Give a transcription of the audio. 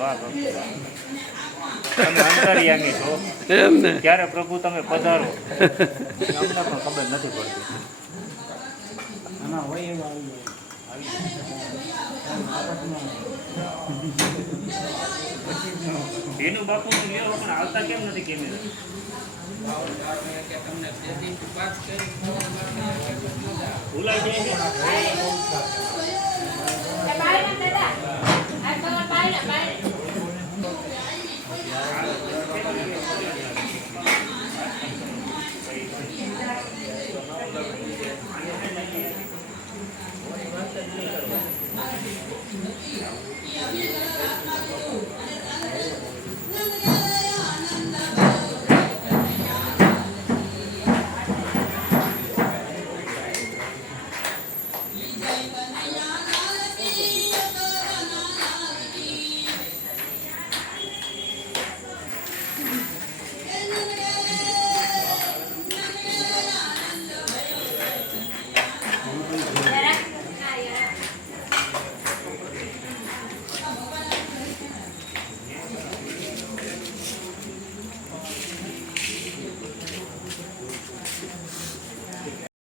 વાહ ભક્ત તમે અંતર્યામી છો એમ ને ત્યારે પ્રભુ તમે પધારો અમને પણ ખબર નથી પડતી. આના હોય એવા એનું બાપુનું લ્યો પણ આવતા કેમ નથી કેમેરા? ભૂલાઈ જાય છે.